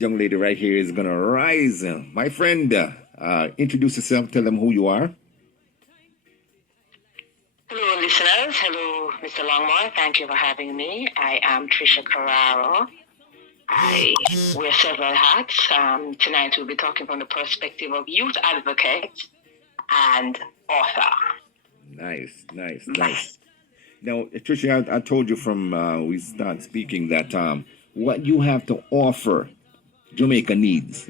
Young lady right here is going to rise. My friend, introduce yourself. Tell them who you are. Hello, listeners. Hello, Mr. Longmore. Thank you for having me. I am Trisha Carara. I wear several hats. Tonight we'll be talking from the perspective of youth advocate and author. Nice. Now, Trisha, I told you from we start speaking that what you have to offer, Jamaica needs.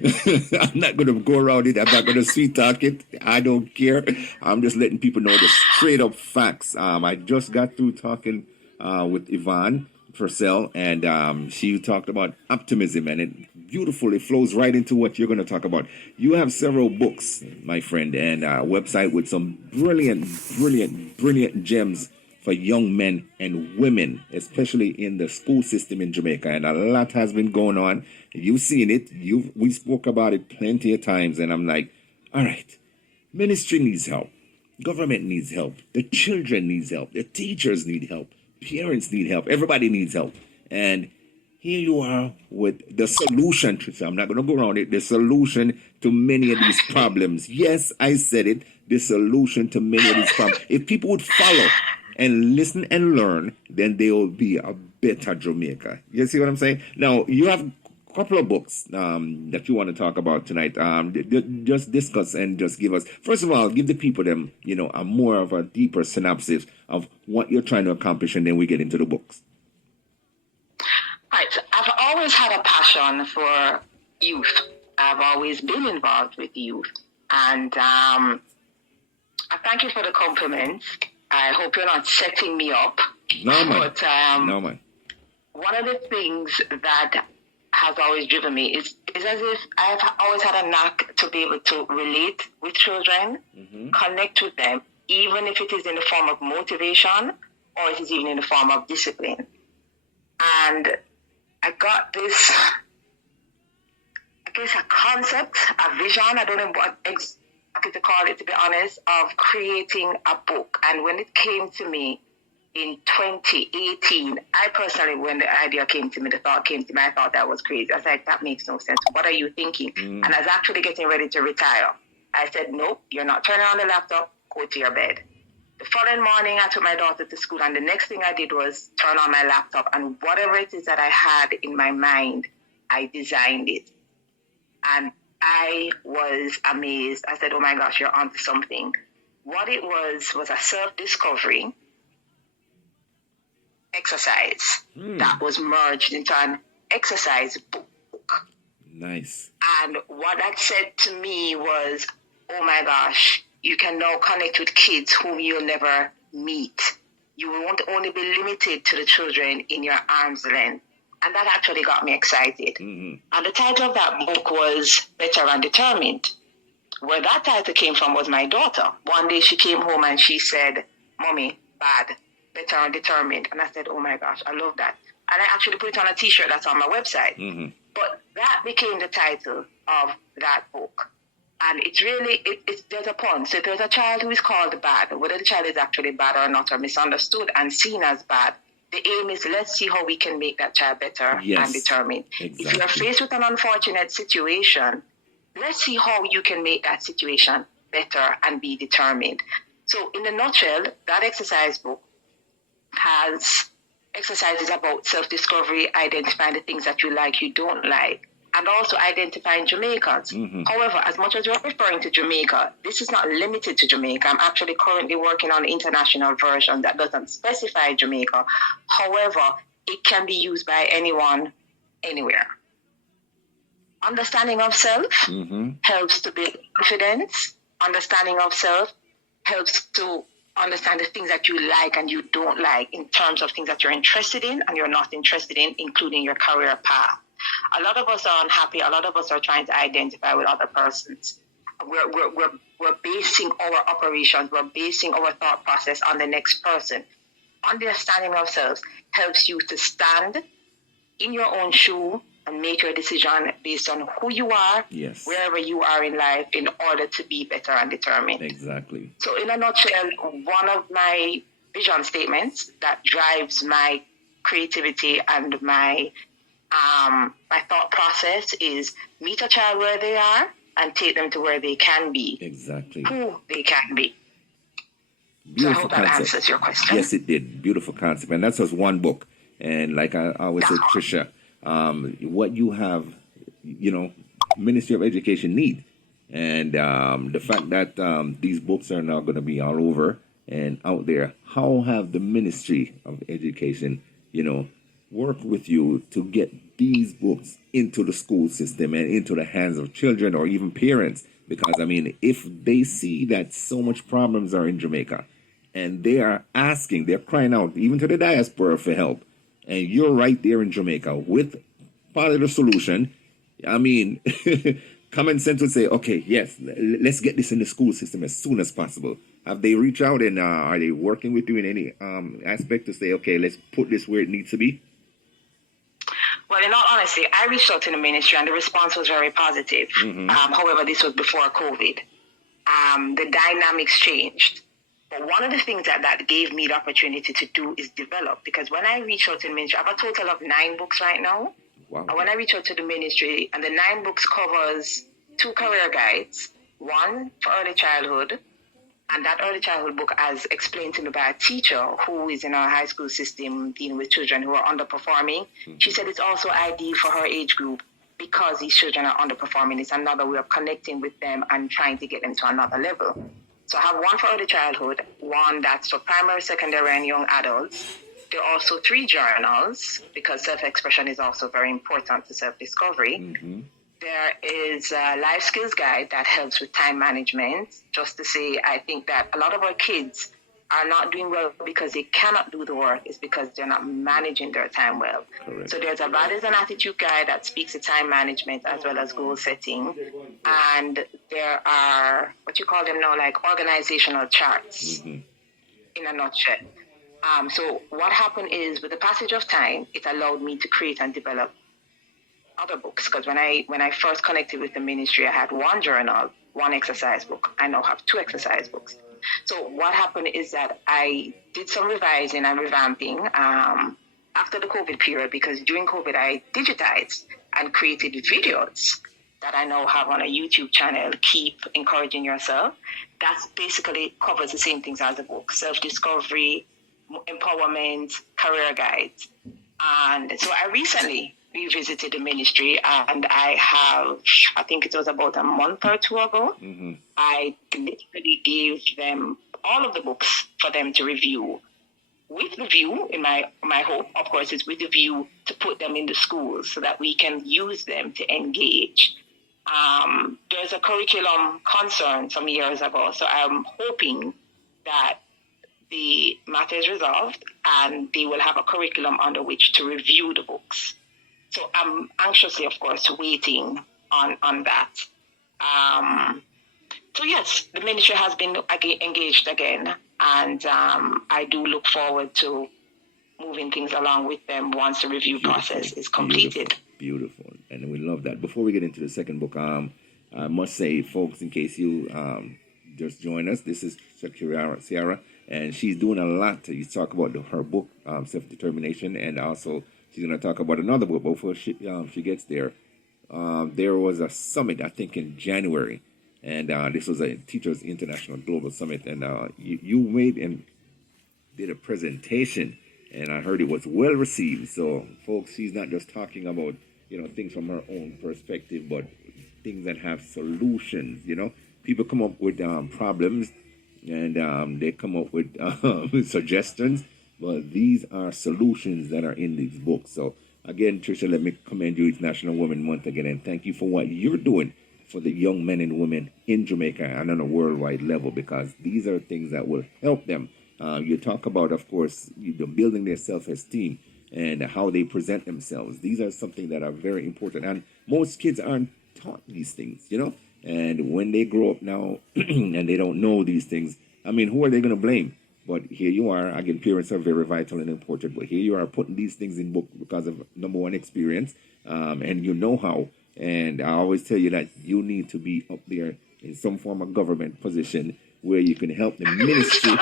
I'm not going to go around it. I'm not going to sweet talk it. I don't care. I'm just letting people know the straight up facts. I just got through talking with Yvonne Purcell, and she talked about optimism, and it beautifully flows right into what you're going to talk about. You have several books, my friend, and a website with some brilliant gems for young men and women, especially in the school system in Jamaica. And a lot has been going on. You've seen it. We spoke about it plenty of times, and I'm like, all right, ministry needs help. Government needs help. The children needs help. The teachers need help. Parents need help. Everybody needs help. And here you are with the solution, Trisha. I'm not going to go around it. The solution to many of these problems. Yes, I said it. The solution to many of these problems. If people would follow and listen and learn, then they will be a better Jamaica. You see what I'm saying? Now, you have a couple of books that you want to talk about tonight. Just discuss and just give us, first of all, give the people them, a more of a deeper synopsis of what you're trying to accomplish, and then we get into the books. Right. I've always had a passion for youth. I've always been involved with youth. And I thank you for the compliments. I hope you're not setting me up. No, man. But No, man. one of the things that has always driven me is as if I've always had a knack to be able to relate with children, connect with them, even if it is in the form of motivation or it is even in the form of discipline. And I got this, a concept, a vision, I don't know what exactly to call it, to be honest, of creating a book. And when it came to me in 2018, I personally, when the idea came to me, the thought came to me, I thought that was crazy. I was like, that makes no sense. What are you thinking? And I was actually getting ready to retire. I said, nope, you're not turning on the laptop, go to your bed. The following morning, I took my daughter to school, and the next thing I did was turn on my laptop, and whatever it is that I had in my mind, I designed it. And I was amazed. I said, oh my gosh, you're onto something. What it was a self-discovery exercise that was merged into an exercise book. Nice. And what that said to me was, oh my gosh, you can now connect with kids whom you'll never meet. You won't only be limited to the children in your arm's length. And that actually got me excited. And the title of that book was Better and Determined. Where that title came from was my daughter. One day she came home and she said, Mommy, bad, better and determined. And I said, oh my gosh, I love that. And I actually put it on a t-shirt that's on my website. But that became the title of that book. And it's really, there's a pun. So if there's a child who is called bad, whether the child is actually bad or not, or misunderstood and seen as bad, the aim is let's see how we can make that child better and determined. Exactly. If you are faced with an unfortunate situation, let's see how you can make that situation better and be determined. So in a nutshell, that exercise book has exercises about self-discovery, identifying the things that you like, you don't like, and also identifying Jamaicans. However, as much as you're referring to Jamaica, this is not limited to Jamaica. I'm actually currently working on an international version that doesn't specify Jamaica. However, it can be used by anyone, anywhere. Understanding of self helps to build confidence. Understanding of self helps to understand the things that you like and you don't like in terms of things that you're interested in and you're not interested in, including your career path. A lot of us are unhappy. A lot of us are trying to identify with other persons. We're basing our operations, we're basing our thought process on the next person. Understanding of self helps you to stand in your own shoe and make your decision based on who you are, wherever you are in life, in order to be better and determined. Exactly. So in a nutshell, one of my vision statements that drives my creativity and my My thought process is meet a child where they are and take them to where they can be. Exactly. Who they can be. Beautiful so I hope concept. That answers your question. Yes, it did. Beautiful concept. And that's just one book. And like I always say, Trisha, what you have, Ministry of Education need. And the fact that these books are now going to be all over and out there, how have the Ministry of Education, worked with you to get these books into the school system and into the hands of children or even parents? Because, if they see that so much problems are in Jamaica and they are asking, they're crying out, even to the diaspora for help, and you're right there in Jamaica with part of the solution, common sense would say, okay, yes, let's get this in the school system as soon as possible. Have they reached out and are they working with you in any aspect to say, okay, let's put this where it needs to be? Well, in all honesty, I reached out to the ministry and the response was very positive. However, this was before COVID. The dynamics changed. But one of the things that gave me the opportunity to do is develop. Because when I reached out to the ministry, I have a total of 9 books right now. Wow. And when I reached out to the ministry, and the 9 books covers 2 career guides, one for early childhood, and that early childhood book, as explained to me by a teacher who is in our high school system dealing with children who are underperforming, she said it's also ideal for her age group because these children are underperforming. It's another way of connecting with them and trying to get them to another level. So I have one for early childhood, one that's for primary, secondary, and young adults. There are also 3 journals because self-expression is also very important to self-discovery. There is a life skills guide that helps with time management. Just to say, I think that a lot of our kids are not doing well because they cannot do the work. It's because they're not managing their time well. Correct. So there's a values and attitude guide that speaks to time management as well as goal setting. And there are, what you call them now, like organizational charts in a nutshell. So what happened is with the passage of time, it allowed me to create and develop other books, because when I first connected with the ministry, I had 1 journal, 1 exercise book. I now have 2 exercise books. So what happened is that I did some revising and revamping after the COVID period, because during COVID I digitized and created videos that I now have on a YouTube channel, Keep Encouraging Yourself. That's basically covers the same things as the book: self-discovery, empowerment, career guides. And so I recently revisited the ministry, and I think it was about a month or 2 ago, I literally gave them all of the books for them to review, with the view, in my hope, of course, is with the view to put them in the schools so that we can use them to engage. There's a curriculum concern some years ago, so I'm hoping that the matter is resolved and they will have a curriculum under which to review the books. So I'm anxiously, of course, waiting on that. So yes, the ministry has been engaged again, and I do look forward to moving things along with them once the review process is completed. Beautiful. And we love that. Before we get into the second book, I must say, folks, in case you just join us, this is Trisha Carara, and she's doing a lot. You talk about her book, Self-Determination, and also she's going to talk about another book. Before she gets there, there was a summit, I think, in January, and this was a Teachers International Global Summit, and you made and did a presentation, and I heard it was well received. So, folks, she's not just talking about things from her own perspective, but things that have solutions. People come up with problems, and they come up with suggestions. But these are solutions that are in these books. So, again, Trisha, let me commend you. It's National Women's Month again. And thank you for what you're doing for the young men and women in Jamaica and on a worldwide level, because these are things that will help them. You talk about, of course, building their self-esteem and how they present themselves. These are something that are very important. And most kids aren't taught these things, And when they grow up now and they don't know these things, who are they going to blame? But here you are, again, parents are very vital and important, but here you are putting these things in book because of, number one, experience, and you know how. And I always tell you that you need to be up there in some form of government position where you can help the Ministry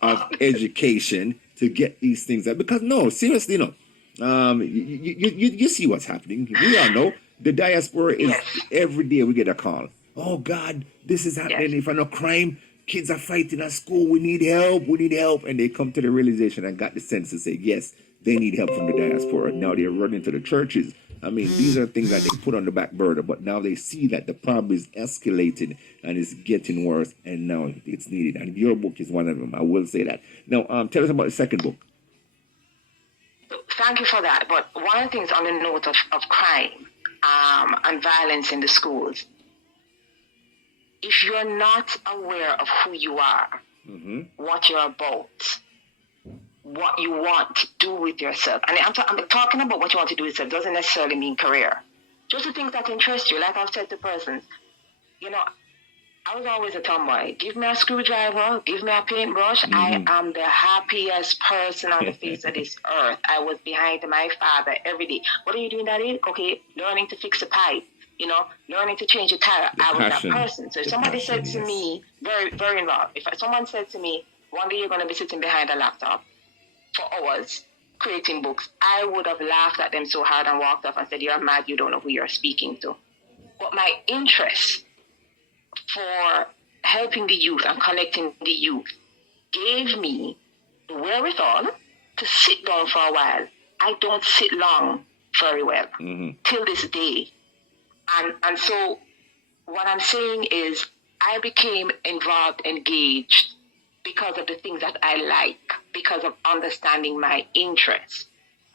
of Education to get these things out. Because, no, seriously, no. You see what's happening. We all know the diaspora is Yes. every day we get a call. Oh God, this is happening. Yes. If I no crime, kids are fighting at school. We need help. We need help. And they come to the realization and got the sense to say, yes, they need help from the diaspora. Now they're running to the churches. I mean, these are things that they put on the back burner, but now they see that the problem is escalating and it's getting worse, and now it's needed. And your book is one of them. I will say that. Now, tell us about the second book. Thank you for that. But one of the things on the note of crime and violence in the schools, if you're not aware of who you are, what you're about, what you want to do with yourself, and I'm talking about what you want to do with yourself doesn't necessarily mean career. Just the things that interest you. Like I've said to persons, I was always a tomboy. Give me a screwdriver, give me a paintbrush. I am the happiest person on the face of this earth. I was behind my father every day. What are you doing, Daddy? Okay, learning to fix a pipe, learning to change a tire. I was that person. So if somebody said to me, very, very involved, if someone said to me, one day you're going to be sitting behind a laptop for hours creating books, I would have laughed at them so hard and walked off and said, you're mad, you don't know who you're speaking to. But my interest for helping the youth and connecting the youth gave me the wherewithal to sit down for a while. I don't sit long very well till this day. And so what I'm saying is I became involved, engaged because of the things that I like, because of understanding my interests.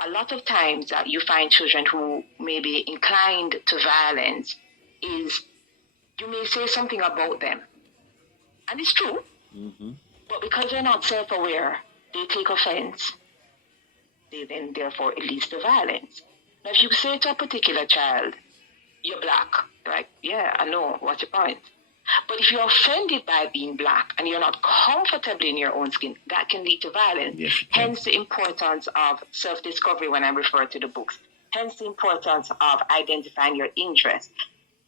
A lot of times that you find children who may be inclined to violence is you may say something about them. And it's true. But because they're not self-aware, they take offense. They then therefore it leads to violence. Now if you say to a particular child, you're black, like, yeah, I know, what's your point? But if you're offended by being black and you're not comfortable in your own skin, that can lead to violence. Yes, hence the importance of self-discovery when I refer to the books. Hence the importance of identifying your interests.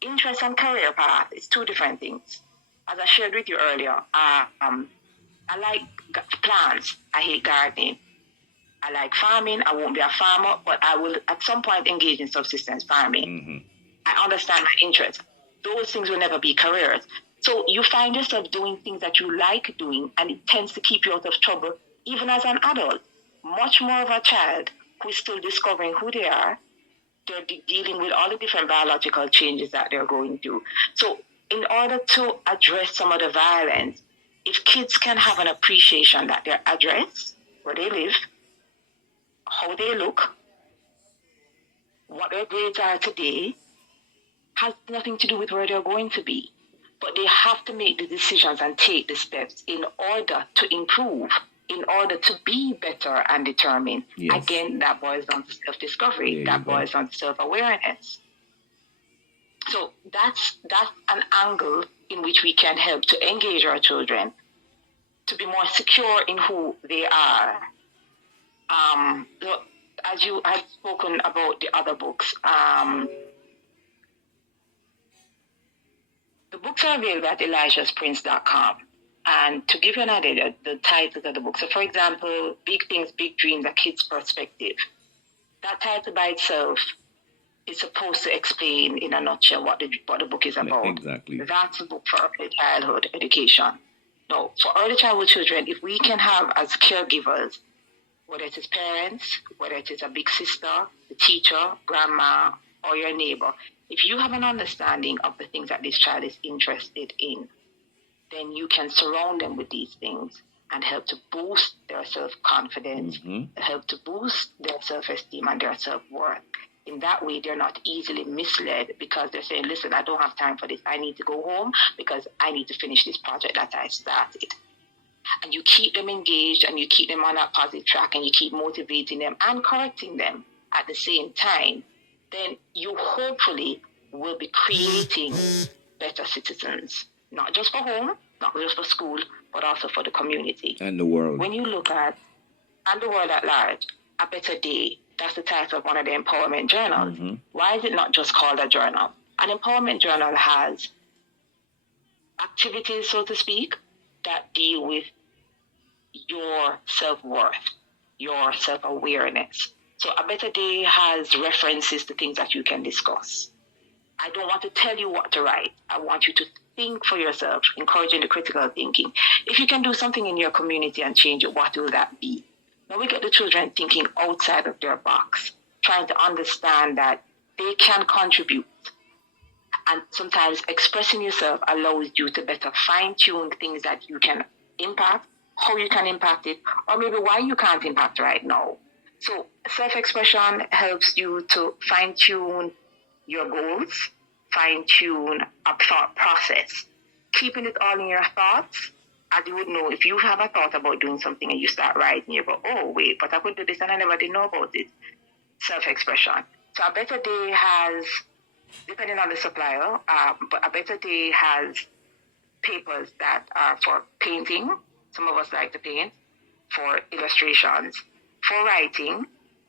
Interest and career path is two different things. As I shared with you earlier, I like plants. I hate gardening. I like farming. I won't be a farmer, but I will at some point engage in subsistence farming. I understand my interests. Those things will never be careers. So you find yourself doing things that you like doing, and it tends to keep you out of trouble, even as an adult. Much more of a child who is still discovering who they are. They're dealing with all the different biological changes that they're going through. So in order to address some of the violence, if kids can have an appreciation that their address, where they live, how they look, what their grades are today, has nothing to do with where they're going to be. But they have to make the decisions and take the steps in order to improve, in order to be better and determined. Yes. Again, that boils down to self-discovery. That boils down to self-awareness. So that's an angle in which we can help to engage our children to be more secure in who they are. As you had spoken about the other books, the books are available at ElijahsPrince.com. And to give you an idea, the titles of the book. So, for example, Big Things, Big Dreams, A Kid's Perspective. That title by itself is supposed to explain in a nutshell what the book is about. Exactly. That's a book for early childhood education. Now, for early childhood children, if we can have as caregivers, whether it is parents, whether it is a big sister, the teacher, grandma, or your neighbor, if you have an understanding of the things that this child is interested in, then you can surround them with these things and help to boost their self-confidence, help to boost their self-esteem and their self-worth. In that way, they're not easily misled because they're saying, listen, I don't have time for this. I need to go home because I need to finish this project that I started. And you keep them engaged and you keep them on a positive track and you keep motivating them and correcting them at the same time, then you hopefully will be creating better citizens, not just for home, not just for school, but also for the community. And the world. When you look at, and the world at large, A Better Day, that's the title of one of the empowerment journals. Why is it not just called a journal? An empowerment journal has activities, so to speak, that deal with your self-worth, your self-awareness, So a better day has references to things that you can discuss. I don't want to tell you what to write. I want you to think for yourself, encouraging the critical thinking. If you can do something in your community and change it, what will that be? Now we get the children thinking outside of their box, trying to understand that they can contribute. And sometimes expressing yourself allows you to better fine-tune things that you can impact, how you can impact it, or maybe why you can't impact right now. So self-expression helps you to fine-tune your goals, fine-tune a thought process. Keeping it all in your thoughts, as you would know, if you have a thought about doing something and you start writing, you go, oh, wait, but I could do this and I never did know about it. Self-expression. So a better day has, depending on the supplier, but a better day has papers that are for painting. Some of us like to paint, for illustrations, for writing,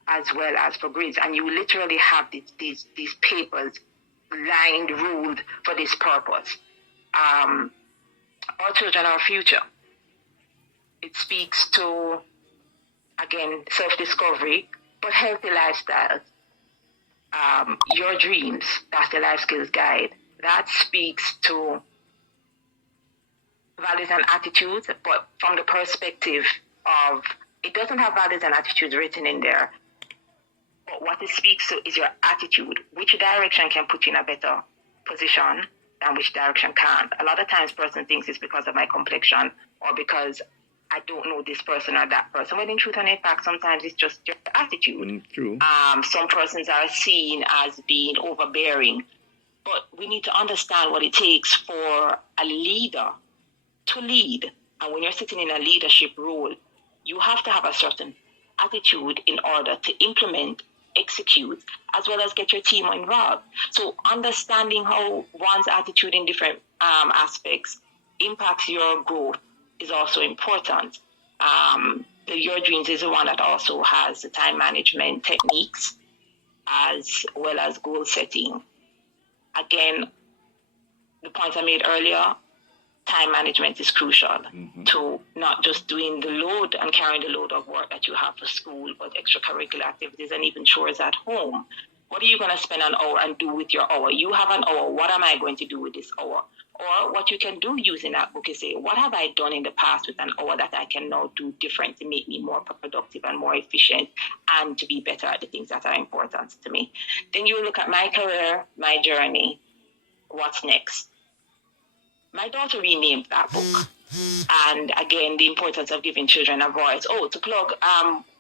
as well as for grids. And you literally have these papers lined, ruled for this purpose. Our children are our future. It speaks to, again, self-discovery, but healthy lifestyles. Your dreams, that's the life skills guide. That speaks to values and attitudes, but from the perspective of, it doesn't have values and attitudes written in there. But what it speaks to is your attitude. Which direction can put you in a better position and which direction can't. A lot of times person thinks it's because of my complexion or because I don't know this person or that person. When in truth and in fact, sometimes it's just your attitude. True. Some persons are seen as being overbearing, but we need to understand what it takes for a leader to lead. And when you're sitting in a leadership role, you have to have a certain attitude in order to implement, execute, as well as get your team involved. So understanding how one's attitude in different aspects impacts your growth is also important. Your Dreams is the one that also has the time management techniques as well as goal setting. Again, the point I made earlier, time management is crucial to not just doing the load and carrying the load of work that you have for school, but extracurricular activities and even chores at home. What are you going to spend an hour and do with your hour? You have an hour. What am I going to do with this hour? Or what you can do using that book is say, what have I done in the past with an hour that I can now do different to make me more productive and more efficient and to be better at the things that are important to me? Then you look at my career, my journey, what's next? My daughter renamed that book. And again, the importance of giving children a voice. Oh, to plug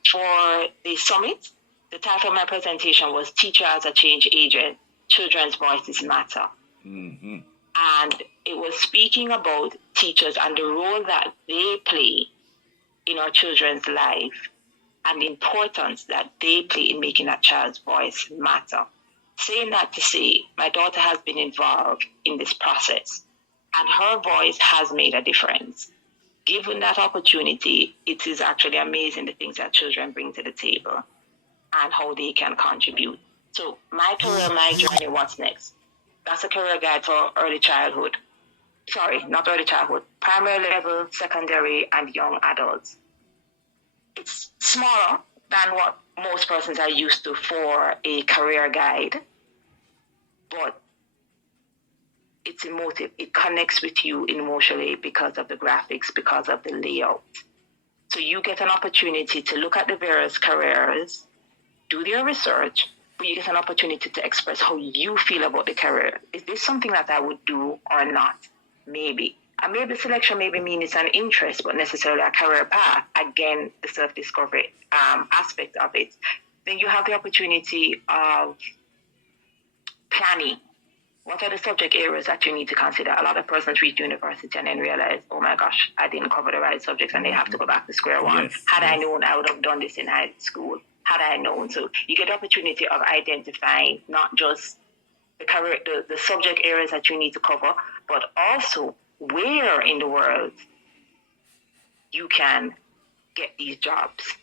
for the summit, the title of my presentation was Teacher as a Change Agent, Children's Voices Matter. And it was speaking about teachers and the role that they play in our children's life and the importance that they play in making that child's voice matter. Saying that to say, my daughter has been involved in this process and her voice has made a difference. Given that opportunity, it is actually amazing the things that children bring to the table and how they can contribute. So my career, my journey, what's next? That's a career guide for early childhood. Sorry, not early childhood. Primary level, secondary, and young adults. It's smaller than what most persons are used to for a career guide, but it's emotive. It connects with you emotionally because of the graphics, because of the layout. So you get an opportunity to look at the various careers, do your research, but you get an opportunity to express how you feel about the career. Is this something that I would do or not? Maybe. And maybe selection maybe mean it's an interest, but necessarily a career path. Again, the self-discovery aspect of it. Then you have the opportunity of planning. What are the subject areas that you need to consider? A lot of persons reach university and then realize, oh my gosh, I didn't cover the right subjects and they have to go back to square one. Yes, Had I known, I would have done this in high school. Had I known. So you get the opportunity of identifying not just the career, the subject areas that you need to cover, but also where in the world you can get these jobs.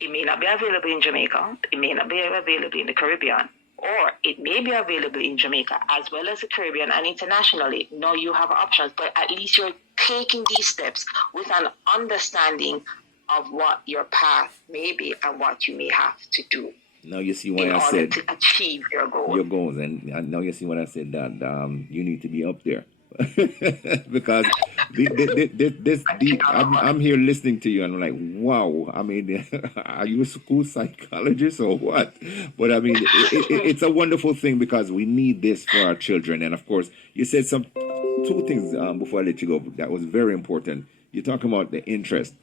It may not be available in Jamaica. It may not be available in the Caribbean. Or it may be available in Jamaica as well as the Caribbean and internationally. Now you have options, but at least you're taking these steps with an understanding of what your path may be and what you may have to do Now you see why in I order said to achieve your goal. your goals, and now you see what I said, that you need to be up there. Because I'm here listening to you and I'm like, wow, I mean, are you a school psychologist or what? But I mean, it's a wonderful thing because we need this for our children. And of course, you said two things before I let you go that was very important. You're talking about the interest.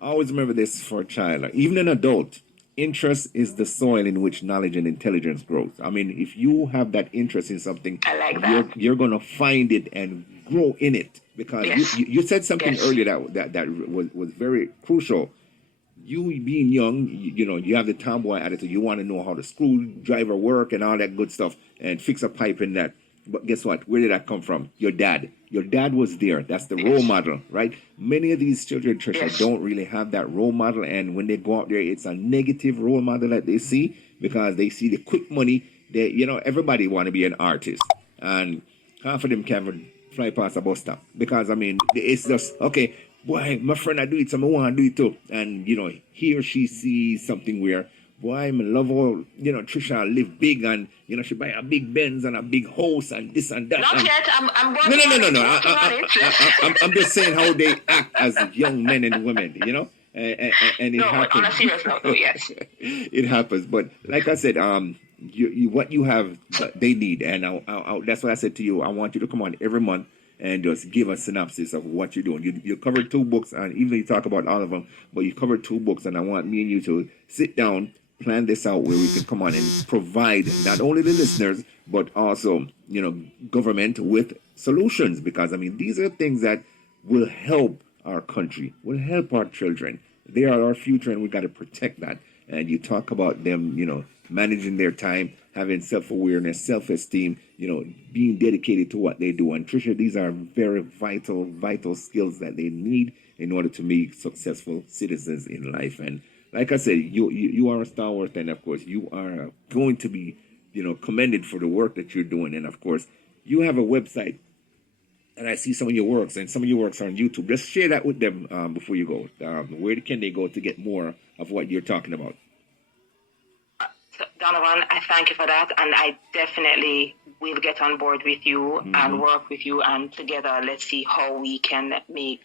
I always remember this for a child, even an adult. Interest is the soil in which knowledge and intelligence grows. I mean, if you have that interest in something, I like that. you're going to find it and grow in it. Because Yes. you said something Yes. earlier that was very crucial. You being young, you know, you have the tomboy attitude. You want to know how the screwdriver work and all that good stuff and fix a pipe in that. But guess what? Where did that come from? Your dad. Your dad was there. That's the role model, right? Many of these children, Trisha, don't really have that role model. And when they go out there, it's a negative role model that they see because they see the quick money. They, you know, everybody want to be an artist. And half of them can't even fly past a bus stop. Because, I mean, it's just, okay, boy, my friend, I do it, so I want to do it too. And, you know, he or she sees something where, boy, I love all, you know, Trisha live big and, you know, she buy a big Benz and a big house and this and that. Not and, yet. I'm working no. I'm just saying how they act as young men and women, you know? And it No, happens. but on a serious note, though, yes. It happens. But like I said, what you have, they need. And that's what I said to you. I want you to come on every month and just give a synopsis of what you're doing. You covered 2 books, and even though you talk about all of them, but you covered 2 books, and I want me and you to sit down, plan this out where we can come on and provide not only the listeners, but also, you know, government with solutions. Because, I mean, these are things that will help our country, will help our children. They are our future, and we got to protect that. And you talk about them, you know, managing their time, having self-awareness, self-esteem, you know, being dedicated to what they do. And Trisha, these are very vital skills that they need in order to be successful citizens in life. And like I said, you are a stalwart, and of course, you are going to be, you know, commended for the work that you're doing. And of course, you have a website, and I see some of your works, and some of your works are on YouTube. Just share that with them before you go. Where can they go to get more of what you're talking about? Donovan, I thank you for that, and I definitely will get on board with you and work with you, and together let's see how we can make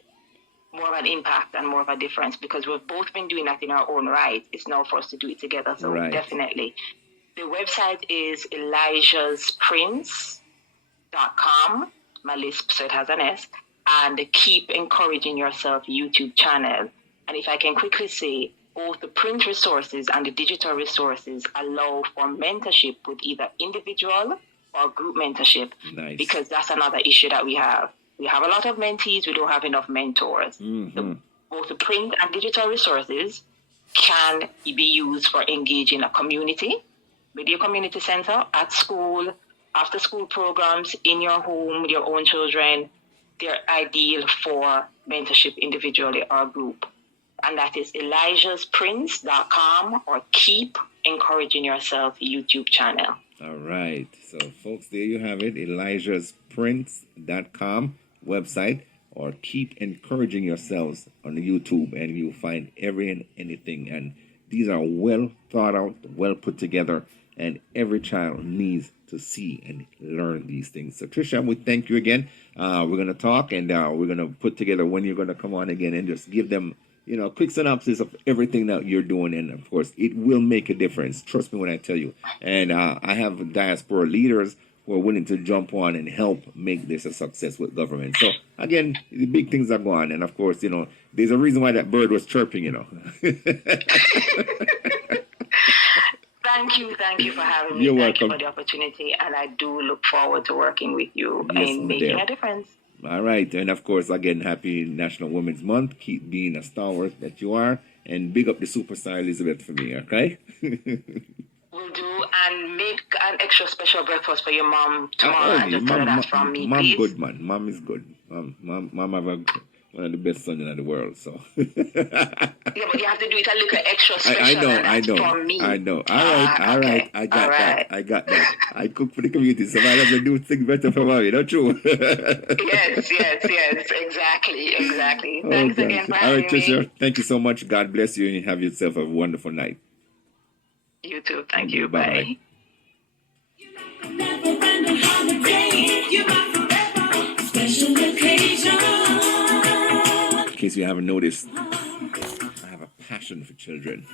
more of an impact and more of a difference, because we've both been doing that in our own right. It's now for us to do it together, so definitely. The website is elijahsprince.com, my lisp, so it has an S, and the Keep Encouraging Yourself YouTube channel. And if I can quickly say, both the print resources and the digital resources allow for mentorship with either individual or group mentorship, because that's another issue that we have. We have a lot of mentees, we don't have enough mentors. Both the print and digital resources can be used for engaging a community, maybe a community center, at school, after school programs, in your home with your own children. They're ideal for mentorship individually or group. And that is elijahsprince.com or Keep Encouraging Yourself YouTube channel. All right. So, folks, there you have it. elijahsprince.com website, or Keep Encouraging Yourselves on the YouTube, and you'll find every and anything. And these are well thought out, well put together, and every child needs to see and learn these things. So, Trisha, we thank you again. We're going to talk, and we're going to put together when you're going to come on again and just give them, you know, a quick synopsis of everything that you're doing. And of course, it will make a difference. Trust me when I tell you. And I have diaspora leaders who are willing to jump on and help make this a success with government. So again, the big things are going. And of course, you know, there's a reason why that bird was chirping, you know. Thank you for having me. You're Thank welcome. you for the opportunity, and I do look forward to working with you and making a difference. All right. And of course, again, happy National Women's Month. Keep being a stalwart that you are. And big up the superstar Elizabeth for me, okay? Will do. And make an extra special breakfast for your mom tomorrow. And just tell her that's from me, Mom please. good, man. Mom is good. Mom have one of the best sons in the world. So Yeah, but you have to do it a little extra special. I know, and that's I know, for me. I know. All right, all okay. right. I got All that. right. I got that. I cook for the community, so I have to do things better for mommy. Not true. Yes, exactly. Oh, Thanks gosh. again for All right, having me. Trisha. Thank you so much. God bless you, and have yourself a wonderful night. You too. Thank you. Bye-bye. Bye. In case you haven't noticed, I have a passion for children.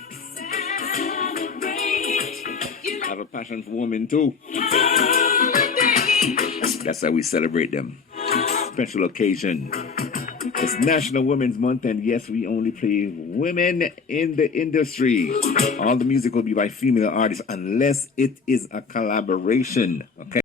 I have a passion for women too. That's how we celebrate them. Special occasion. It's National Women's Month, and yes, we only play women in the industry. All the music will be by female artists unless it is a collaboration. Okay.